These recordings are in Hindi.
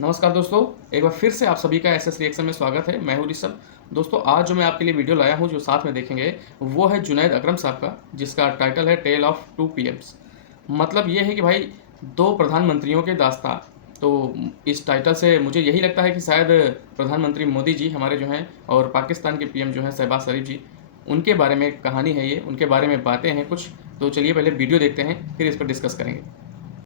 नमस्कार दोस्तों, एक बार फिर से आप सभी का एसएस रिएक्शन में स्वागत है। मैं हूँ ऋषभ। दोस्तों, आज जो मैं आपके लिए वीडियो लाया हूँ, जो साथ में देखेंगे, वो है जुनैद अकरम साहब का, जिसका टाइटल है टेल ऑफ टू पीएम्स। मतलब ये है कि भाई 2 प्रधानमंत्रियों के दास्तां। तो इस टाइटल से मुझे यही लगता है कि शायद प्रधानमंत्री मोदी जी हमारे जो हैं और पाकिस्तान के पीएम जो हैं शहबाज शरीफ जी, उनके बारे में कहानी है ये, उनके बारे में बातें हैं कुछ। तो चलिए पहले वीडियो देखते हैं, फिर इस पर डिस्कस करेंगे।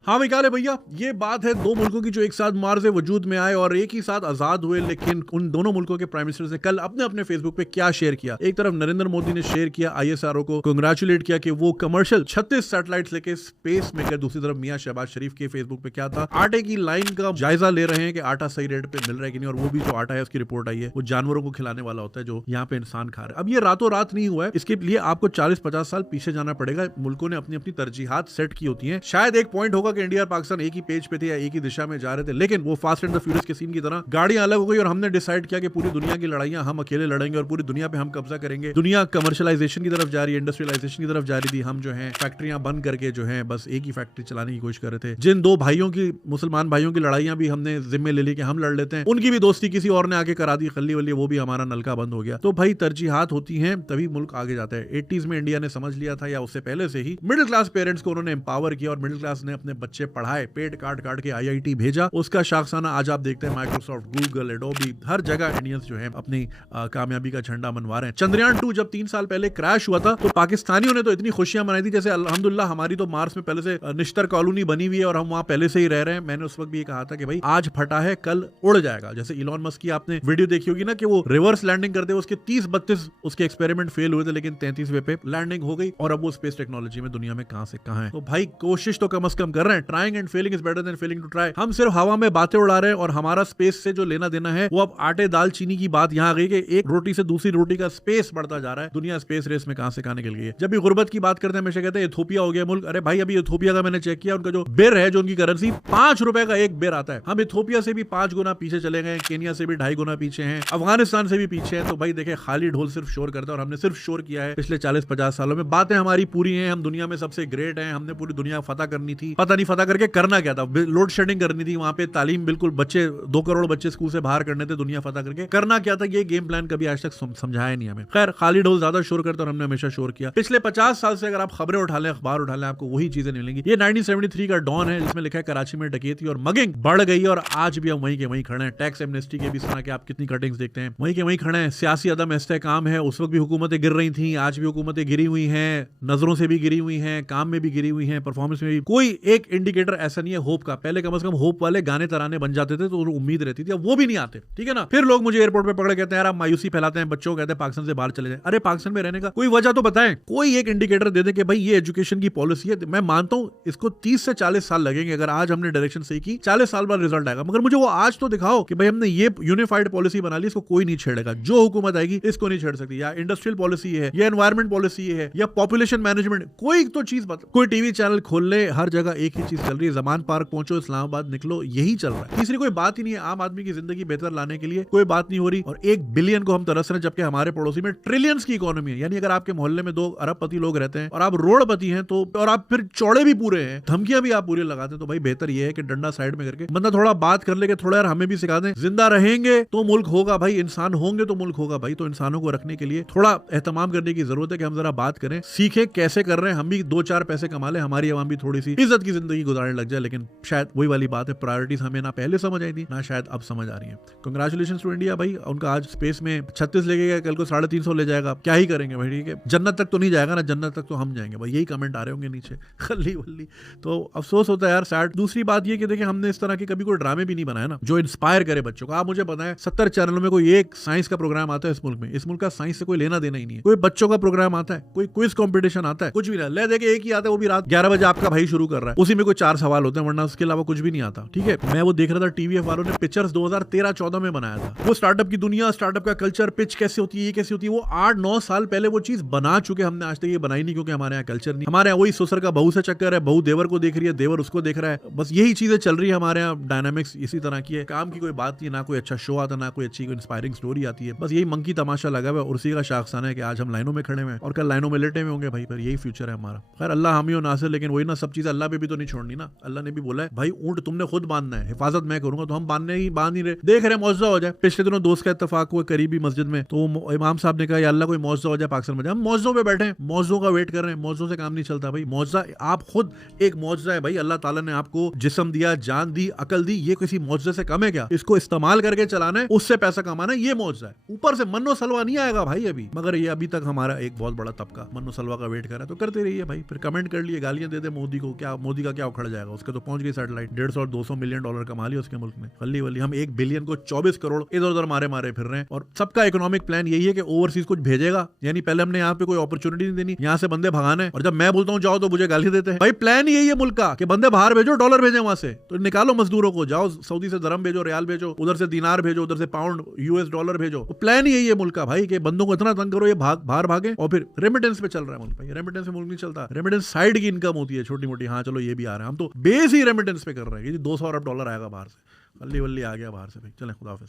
हाँ विकाले भैया, ये बात है दो मुल्कों की जो एक साथ मार्ज वजूद में आए और एक ही साथ आजाद हुए। लेकिन उन दोनों मुल्कों के प्राइम मिनिस्टर ने कल अपने अपने फेसबुक पे क्या शेयर किया। एक तरफ नरेंद्र मोदी ने शेयर किया, आईएसआरओ को कांग्रेचुलेट किया कि वो कमर्शियल 36 सैटेलाइट्स लेके स्पेस में गए। दूसरी तरफ मियां शहबाज शरीफ के फेसबुक पे क्या था, आटे की लाइन का जायजा ले रहे हैं कि आटा सही रेट पे मिल रहा है कि नहीं। और वो भी जो आटा है उसकी रिपोर्ट आई है वो जानवरों को खिलाने वाला होता है जो यहाँ पे इंसान खा रहे हैं। अब ये रातों रात नहीं हुआ है, इसके लिए आपको 40-50 साल पीछे जाना पड़ेगा। मुल्कों ने अपनी अपनी तरजीहात सेट की होती है। शायद एक पॉइंट होगा कि इंडिया और पाकिस्तान एक ही पेज पे थे या एक ही दिशा में जा रहे थे, लेकिन वो फास्ट एंड द फ्यूरियस के सीन की तरह गाड़ियां अलग हो गई और हमने डिसाइड किया कि पूरी दुनिया की लड़ाइयां हम अकेले लड़ेंगे और पूरी दुनिया पे हम कब्जा करेंगे। दुनिया कमर्शलाइजेशन की तरफ जा रही है, इंडस्ट्रियलाइजेशन की तरफ जा रही थी। हम जो है फैक्ट्रियां बंद करके जो है बस एक ही फैक्ट्री चलाने की कोशिश कर रहे थे। जिन दो भाइयों की, मुसलमान भाइयों की लड़ाइयां भी हमने जिम्मे ले ली कि हम लड़ लेते हैं, उनकी भी दोस्ती किसी और ने आके करा दी खल्ली वल्ली, वो भी हमारा नलका बंद हो गया। तो भाई तरजीहात होती हैं तभी मुल्क आगे जाता है। 80s में इंडिया ने समझ लिया था, या उससे पहले से ही मिडिल क्लास पेरेंट्स को उन्होंने एम्पावर किया और मिडिल क्लास ने अपने बच्चे पढ़ाए, पेट काट काट के आईआईटी भेजा। उसका शाखसाना आज आप देखते हैं माइक्रोसॉफ्ट, गूगल, एडोबी, हर जगह इंडियंस जो है अपनी कामयाबी का झंडा मनवा रहे हैं। चंद्रयान 2 जब 3 साल पहले क्रैश हुआ था तो पाकिस्तानियों ने तो इतनी खुशियां मनाई थी जैसे अल्हम्दुलिल्लाह हमारी तो मार्स में पहले से निश्तर कॉलोनी बनी हुई है और हम वहां पहले से ही रह रहे हैं। मैंने उस वक्त भी ये कहा था कि भाई आज फटा है कल उड़ जाएगा। जैसे इलॉन मस्क की आपने वीडियो देखी होगी ना कि वो रिवर्स लैंडिंग करते हुए उसके 30-32 उसके एक्सपेरिमेंट फेल हुए थे, लेकिन 33वें पे लैंडिंग हो गई और अब वो स्पेस टेक्नोलॉजी में दुनिया में कहां से कहां है। तो भाई कोशिश तो कम से कम कर रहे हैं। Trying and failing is better than failing to try. हम सिर्फ हवा में बातें उड़ा रहे हैं और हमारा स्पेस से जो लेना देना है वो अब आटे दाल चीनी की बात यहां आ गई कि एक रोटी से दूसरी रोटी का स्पेस बढ़ता जा रहा है। दुनिया स्पेस रेस में कहां से कहां निकल गई है। जब भी गुर्बत की बात करते हैं हमेशा कहते हैं इथोपिया हो गया मुल्क। अरे भाई अभी इथोपिया का मैंने चेक किया, उनका जो बेर है, जो उनकी करेंसी 5 रुपए का एक बेर आता है। हम इथोपिया से भी 5 गुना पीछे चले गए, केनिया से भी 2.5 गुना पीछे हैं, अफगानिस्तान से भी पीछे हैं। तो भाई देखे खाली ढोल सिर्फ शोर करता है और हमने सिर्फ शोर किया है पिछले 40-50 सालों में। बातें हमारी पूरी हैं, हम दुनिया में सबसे ग्रेट हैं, हमने पूरी दुनिया फतह करनी थी। पता नहीं फतह करके करना क्या था, लोड शेडिंग करनी थी वहां पे, तालीम बिल्कुल बच्चे 2 करोड़ बच्चे स्कूल से बाहर करने थे दुनिया फतह करके। करना क्या था ये गेम प्लान कभी आज तक समझाया नहीं हमें। खैर खाली ढोल ज्यादा शोर करता और हमने हमेशा शोर किया। पिछले 50 साल से अगर आप खबरें उठा लें, अखबार उठा लें, आपको वही चीजें मिलेंगी। ये 1973 का डॉन है जिसमें लिखा है कराची में डकैती और मगिंग बढ़ गई और आज भी हम वहीं के वहीं खड़े हैं। टैक्स एमनेस्टी के भी सुना कि आप कितनी कटिंग्स देखते हैं, वहीं के वहीं खड़े हैं। सियासी अदम इस्तेहकाम है, उस वक्त भी हुकूमतें गिर रही थी, आज भी हुकूमतें गिरी हुई हैं, नजरों से भी गिरी हुई हैं, काम में भी गिरी हुई हैं, परफॉर्मेंस में भी। कोई एक इंडिकेटर ऐसा नहीं है होप का। पहले कम से कम होप वाले गाने तराने बन जाते थे तो उम्मीद रहती थी, अब वो भी नहीं आते। ठीक है ना। फिर लोग मुझे एयरपोर्ट पे पकड़ कहते हैं यार आप मायूसी फैलाते हैं, बच्चों को कहते हैं पाकिस्तान से बाहर चले जाएं। अरे पाकिस्तान में रहने का कोई वजह तो बताएं, कोई एक इंडिकेटर दे दे कि भाई ये एजुकेशन की पॉलिसी है। मैं मानता हूं इसको 30 से 40 साल लगेंगे, अगर आज हमने डायरेक्शन सही की 40 साल बाद रिजल्ट आएगा। मगर मुझे वो आज तो दिखाओ कि भाई हमने ये यूनिफाइड पॉलिसी बना ली, इसको कोई नहीं छेड़ेगा। जो हुकूमत आएगी इसको नहीं छेड़ सकती। या इंडस्ट्रियल पॉलिसी है, या एनवायरमेंट पॉलिसी है, या पॉपुलेशन मैनेजमेंट, कोई तो चीज बता। कोई टीवी चैनल खोल ले, हर जगह एक ही चीज चल रही है। जमान पार्क पहुंचो, इस्लामाबाद निकलो, यही चल रहा है। तीसरी कोई बात ही नहीं है। आम आदमी की जिंदगी बेहतर लाने के लिए कोई बात नहीं हो रही और 1 बिलियन को हम तरस रहे हैं, जबकि हमारे पड़ोसी में ट्रिलियंस की इकोनॉमी है। यानी अगर आपके मोहल्ले में 2 अरबपति लोग रहते हैं और आप रोडपति हैं तो, और आप फिर चौड़े भी पूरे हैं, धमकियां भी आप पूरी लगाते हैं, तो भाई बेहतर यह है कि डंडा साइड में करके बंदा थोड़ा बात कर ले कि थोड़ा यार हमें भी सिखा दें। जिंदा रहेंगे तो मुल्क होगा भाई, इंसान होंगे तो मुल्क होगा भाई। तो इंसानों को रखने के लिए थोड़ा एहतमाम करने की जरूरत है कि हम जरा बात करें, सीखें कैसे कर रहे हैं, हम भी 2-4 पैसे कमा ले, हमारी आवाम भी थोड़ी सी इज्जत की जिंदगी गुजारने लग जाए। लेकिन शायद वही वाली बात है, प्रायोरिटीज हमें ना पहले समझ आई थी ना शायद अब समझ आ रही है। कांग्रेचुलेशन टू इंडिया भाई, उनका आज स्पेस में 36 ले गया, कल को 350 ले जाएगा। क्या ही करेंगे भाई। ठीक है, जन्नत तक तो नहीं जाएगा ना, जन्नत तक तो हम जाएंगे भाई। यही कमेंट आ रहे होंगे नीचे खल्ली वल्ली। तो अफसोस होता है यार, सैड। दूसरी बात ये कि देखिए हमने इस तरह के कभी कोई ड्रामे भी नहीं बनाए ना जो इंस्पायर करे बच्चों को। आप मुझे बताएं 70 चैनलों में कोई एक साइंस का प्रोग्राम आता है इस मुल्क में? इस मुल्क का साइंस से कोई लेना देना ही नहीं है। कोई बच्चों का प्रोग्राम आता है, कोई क्विज कंपटीशन आता है, कुछ भी नहीं। ले देखे एक ही आता है, वो भी रात 11 बजे आपका भाई शुरू कर रहा है, उसी में कोई 4 सवाल होते हैं, वरना उसके अलावा कुछ भी नहीं आता। ठीक है, मैं वो देख रहा था, टीवीएफ वालों ने पिक्चर्स 2013-14 में बनाया था। वो स्टार्टअप की दुनिया, स्टार्टअप का कल्चर, पिच कैसे होती है, ये कैसे होती है, वो 8-9 साल पहले वो चीज बना चुके। हमने आज तक ये बनाई नहीं क्योंकि हमारे यहाँ कल्चर नहीं। हमारे यहाँ वही ससुर का बहू से चक्कर है, बहू देवर को देख रही है, देवर उसको देख रहा है, बस यही चीजें चल रही है हमारे यहाँ। डायनामिक्स इसी तरह की है। काम की कोई बात नहीं, ना कोई अच्छा शो आता, ना कोई अच्छी इंस्पायरिंग स्टोरी आती है। बस यही मंकी तमाशा लगा हुआ है और उसी का शाखसाना है कि आज हम लाइनों में खड़े हैं और कल लाइनों में लेटे हुए होंगे भाई। पर यही फ्यूचर है हमारा। खैर अल्लाह हामी और नासिर। लेकिन वही ना, सब चीजें अल्लाह पे भी तो नहीं छोड़नी ना। अल्लाह ने भी बोला है भाई ऊंट तुमने खुद बांधना है, हिफाजत मैं करूंगा, तो हम बांध नहीं रहे। देख रहे मौजूदा हो जाए। पिछले दिनों दोस्त का इत्तेफाक हुआ करीबी मस्जिद में, तो इमाम साहब ने कहा अल्लाह कोई मौजूदा हो जाए पाकिस्तान में। हम मौजूदों पे बैठे हैं, मौजूदों का वेट कर रहे हैं। मौजूदों से काम नहीं चलता भाई। मौजूदा आप खुद एक मौजूदा है भाई। अल्लाह ताला ने आपको जिस्म दिया, जान दी, अकल दी, ये किसी मौजूदे से कम है क्या? इसको इस्तेमाल करके चलाना है, उससे पैसा कमाना है, ये मौजूदा है। ऊपर से मन्नो सलवा नहीं आएगा भाई अभी। मगर ये अभी तक हमारा एक बहुत बड़ा तबका मन्नो सलवा का वेट कर रहा है। तो करते रहिए भाई। फिर कमेंट कर लिए, गालियां दे दे मोदी को, क्या मोदी का क्या उखड़ जाएगा? उसके तो पहुंच गई सैटेलाइट, 150 और 200 मिलियन डॉलर कमा लिया उसके मुल्क ने। खल्ली वल्ली हम 1 बिलियन को 24 करोड़ इधर उधर मारे फिर रहे हैं। और सबका इकोनॉमिक प्लान यही है कि ओवरसीज कुछ भेजेगा, यानी पहले हमने यहाँ पे कोई अपॉर्चुनिटी नहीं देनी, यहाँ से बंदे भगाने। और जब मैं बोलता हूँ जाओ तो मुझे गाली देते हैं। भाई प्लान यही है मुल्क का कि बंदे बाहर भेजो, डॉलर भेजे वहां से। तो निकालो मजदूरों को, जाओ सऊदी से दरम भेजो, रियाल भेजो, उधर से दिनार भेजो, उधर से पाउंड यूएस डॉलर भेजो। तो प्लान यही है मुल्क का भाई कि बंदों को इतना तंग करो ये बाहर भागे। और फिर रेमिटेंस पे चल रहा है मुल्क भाई। रेमिटेंस से मुल्क नहीं चलता। रेमिटेंस साइड की इनकम होती है छोटी मोटी। हाँ चलो ये भी आ रहा है, हम तो बेस ही रेमिटेंस पे कर रहे हैं कि 200 अरब डॉलर आएगा बाहर से। अल्ली वल्ली आ गया बाहर से भाई। चलें, खुदा हाफिज।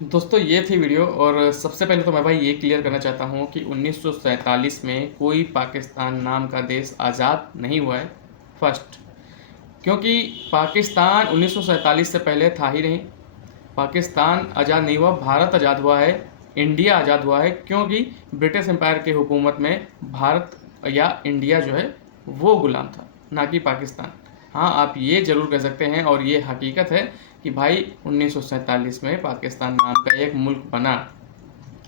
दोस्तों ये थी वीडियो। और सबसे पहले तो मैं भाई ये क्लियर करना चाहता हूँ कि 1947 में कोई पाकिस्तान नाम का देश आज़ाद नहीं हुआ है। फर्स्ट, क्योंकि पाकिस्तान 1947 से पहले था ही नहीं। पाकिस्तान आज़ाद नहीं हुआ, भारत आज़ाद हुआ है, इंडिया आज़ाद हुआ है। क्योंकि ब्रिटिश एम्पायर की हुकूमत में भारत या इंडिया जो है वो गुलाम था, ना कि पाकिस्तान। हाँ, आप ये ज़रूर कह सकते हैं और ये हकीकत है कि भाई 1947 में पाकिस्तान नाम का एक मुल्क बना,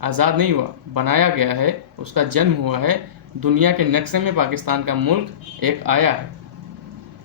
आज़ाद नहीं हुआ, बनाया गया है, उसका जन्म हुआ है। दुनिया के नक्शे में पाकिस्तान का मुल्क एक आया है।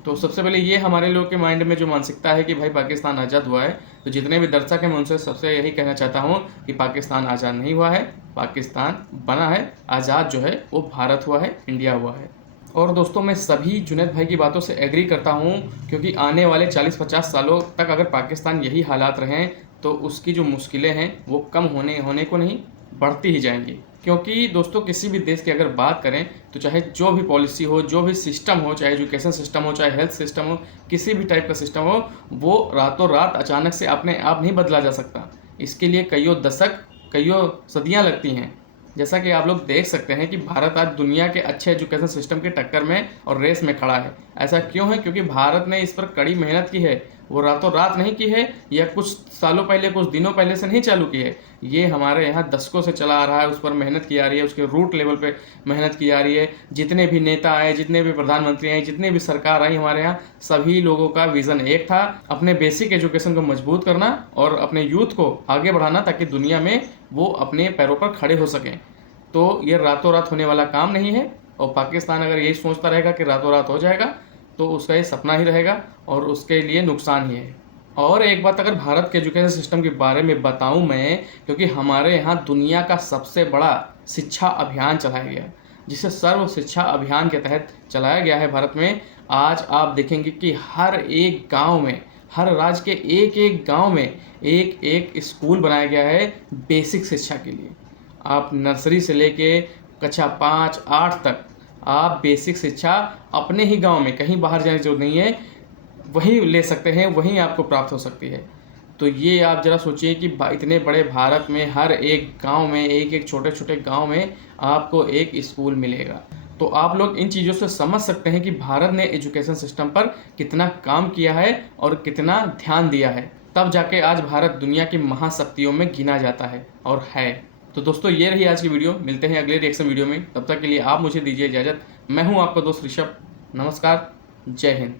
तो सबसे पहले ये हमारे लोग के माइंड में जो मानसिकता है कि भाई पाकिस्तान आज़ाद हुआ है, तो जितने भी दर्शक हैं मैं उनसे सबसे यही कहना चाहता हूँ कि पाकिस्तान आज़ाद नहीं हुआ है, पाकिस्तान बना है। आज़ाद जो है वो भारत हुआ है, इंडिया हुआ है। और दोस्तों मैं सभी जुनैद भाई की बातों से एग्री करता हूँ, क्योंकि आने वाले 40-50 सालों तक अगर पाकिस्तान यही हालात रहें तो उसकी जो मुश्किलें हैं वो कम होने को नहीं, बढ़ती ही जाएंगी। क्योंकि दोस्तों किसी भी देश की अगर बात करें तो चाहे जो भी पॉलिसी हो, जो भी सिस्टम हो, चाहे एजुकेशन सिस्टम हो, चाहे हेल्थ सिस्टम हो, किसी भी टाइप का सिस्टम हो, वो रातों रात अचानक से अपने आप नहीं बदला जा सकता। इसके लिए कईयों दशक, कईयों सदियां लगती हैं। जैसा कि आप लोग देख सकते हैं कि भारत आज दुनिया के अच्छे एजुकेशन सिस्टम की टक्कर में और रेस में खड़ा है। ऐसा क्यों है? क्योंकि भारत ने इस पर कड़ी मेहनत की है। वो रातों रात नहीं की है, या कुछ सालों पहले, कुछ दिनों पहले से नहीं चालू की है। ये हमारे यहाँ दशकों से चला आ रहा है। उस पर मेहनत की जा रही है, उसके रूट लेवल पे मेहनत की जा रही है। जितने भी नेता आए, जितने भी प्रधानमंत्री आए, जितने भी सरकार आई हमारे यहाँ, सभी लोगों का विज़न एक था, अपने बेसिक एजुकेशन को मजबूत करना और अपने यूथ को आगे बढ़ाना, ताकि दुनिया में वो अपने पैरों पर खड़े हो सकें। तो ये रातों रात होने वाला काम नहीं है। और पाकिस्तान अगर यही सोचता रहेगा कि रातों रात हो जाएगा, तो उसका ये सपना ही रहेगा और उसके लिए नुकसान ही है। और एक बात अगर भारत के एजुकेशन सिस्टम के बारे में बताऊं मैं, क्योंकि हमारे यहाँ दुनिया का सबसे बड़ा शिक्षा अभियान चलाया गया, जिसे सर्व शिक्षा अभियान के तहत चलाया गया है भारत में। आज आप देखेंगे कि हर एक गांव में, हर राज्य के एक एक गांव में एक एक स्कूल बनाया गया है बेसिक शिक्षा के लिए। आप नर्सरी से लेके कक्षा 5-8 तक आप बेसिक शिक्षा अपने ही गांव में, कहीं बाहर जाने की जरूरत नहीं है, वहीं ले सकते हैं, वहीं आपको प्राप्त हो सकती है। तो ये आप ज़रा सोचिए कि इतने बड़े भारत में हर एक गांव में, एक एक छोटे छोटे गांव में आपको एक स्कूल मिलेगा। तो आप लोग इन चीज़ों से समझ सकते हैं कि भारत ने एजुकेशन सिस्टम पर कितना काम किया है और कितना ध्यान दिया है। तब जाके आज भारत दुनिया की महाशक्तियों में गिना जाता है और है। तो दोस्तों ये रही आज की वीडियो। मिलते हैं अगले रिएक्शन वीडियो में। तब तक के लिए आप मुझे दीजिए इजाज़त। मैं हूं आपका दोस्त ऋषभ। नमस्कार, जय हिंद।